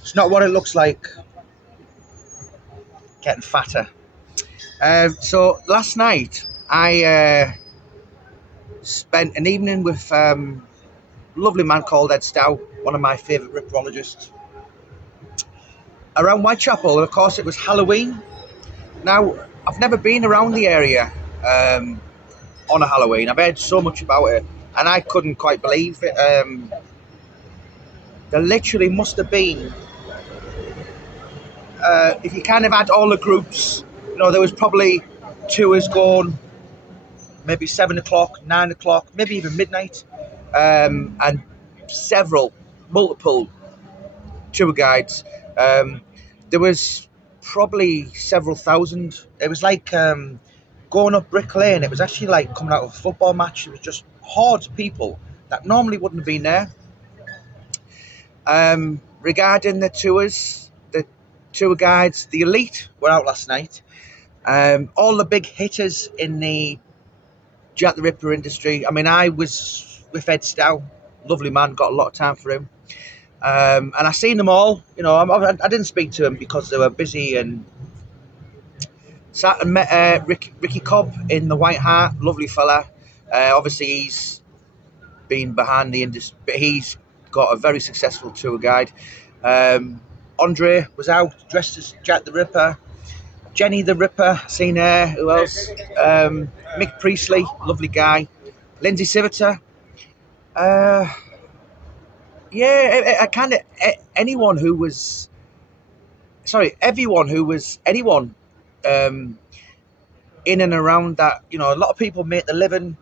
It's not what it looks like. Getting fatter. So last night I spent an evening with a lovely man called Ed Stow, one of my favourite ripperologists, around Whitechapel. And of course, it was Halloween. Now, I've never been around the area on a Halloween. I've heard so much about it, and I couldn't quite believe it. There literally must have been, if you kind of add all the groups, there was probably tours going maybe 7 o'clock, 9 o'clock, maybe even midnight, and multiple tour guides. There was probably several thousand. It was like going up Brick Lane. It was actually like coming out of a football match. It was just hordes of people that normally wouldn't have been there. Regarding the tours, the tour guides, the elite were out last night. All the big hitters in the Jack the Ripper industry. I mean, I was with Ed Stow, lovely man, got a lot of time for him. And I seen them all. I didn't speak to them because they were busy, and sat and met Ricky Cobb in the White Hart, lovely fella. Obviously, he's been behind the industry, but he's got a very successful tour guide. Andre was out dressed as Jack the Ripper. Jenny the Ripper, seen her. Who else? Mick Priestley, lovely guy. Lindsay Siviter. Everyone who was anyone in and around that. A lot of people make the living,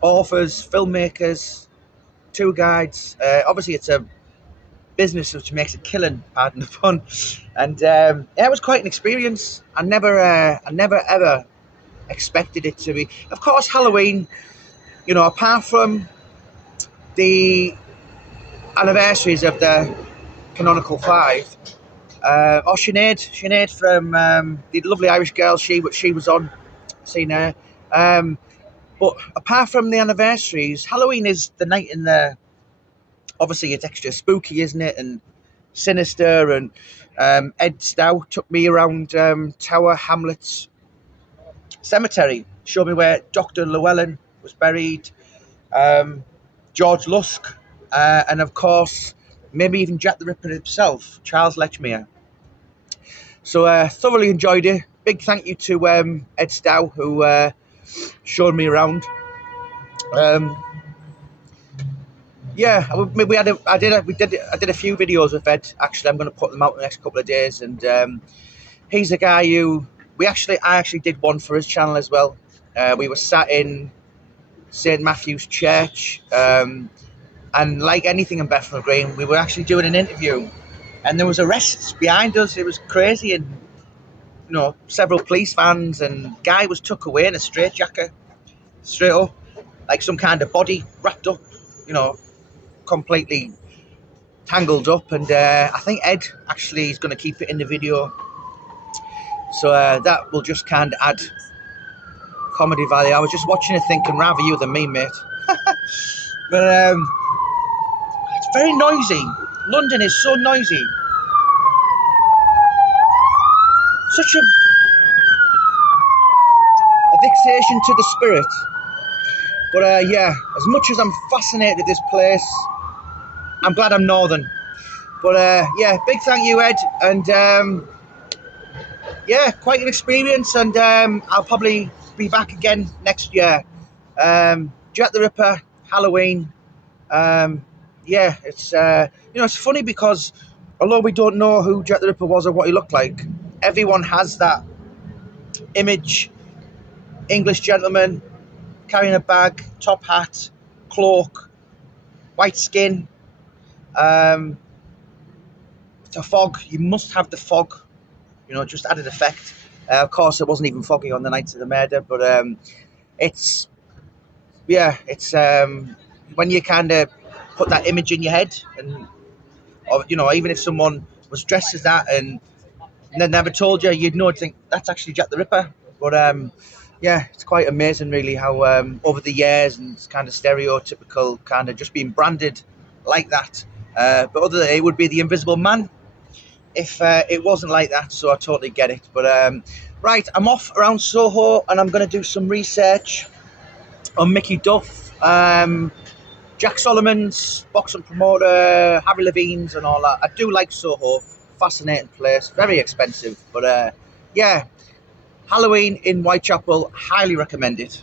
authors, filmmakers, tour guides. Obviously, it's a business which makes a killing, pardon the pun. And it was quite an experience. I never ever expected it to be. Of course, Halloween, apart from the anniversaries of the Canonical Five, or Sinead from the lovely Irish girl, she was on, seen her. But apart from the anniversaries, Halloween is the night in the. Obviously, it's extra spooky, isn't it? And sinister. And Ed Stow took me around Tower Hamlets Cemetery, showed me where Dr. Llewellyn was buried, George Lusk, and of course, maybe even Jack the Ripper himself, Charles Lechmere. So thoroughly enjoyed it. Big thank you to Ed Stow, who showed me around. I did a few videos with Ed. Actually, I'm going to put them out in the next couple of days. And he's a guy who I actually did one for his channel as well. We were sat in St Matthew's Church, and like anything in Bethnal Green, we were actually doing an interview, and there was arrests behind us. It was crazy, and several police vans, and guy was took away in a straitjacket, straight up, like some kind of body wrapped up, completely tangled up. And I think Ed actually is going to keep it in the video, so that will just kind of add comedy value. I was just watching it thinking, rather you than me, mate. But it's very noisy. London is so noisy. Such a vexation to the spirit. But as much as I'm fascinated with this place, I'm glad I'm northern. But big thank you, Ed. And quite an experience. And I'll probably be back again next year. Jack the Ripper, Halloween. It's it's funny because although we don't know who Jack the Ripper was or what he looked like, everyone has that image. English gentleman, carrying a bag, top hat, cloak, white skin, the fog. You must have the fog, just added effect. Of course, it wasn't even foggy on the night of the murder, but it's when you kind of put that image in your head, and even if someone was dressed as that and they never told you, you'd think that's actually Jack the Ripper. But it's quite amazing, really, how over the years and it's kind of stereotypical, kind of just being branded like that But other than it would be the Invisible Man if it wasn't like that. So I totally get it. But right, I'm off around Soho and I'm going to do some research on Mickey Duff, Jack Solomon's, boxing promoter, Harry Levine's, and all that. I do like Soho, fascinating place, very expensive, but yeah, Halloween in Whitechapel, highly recommended.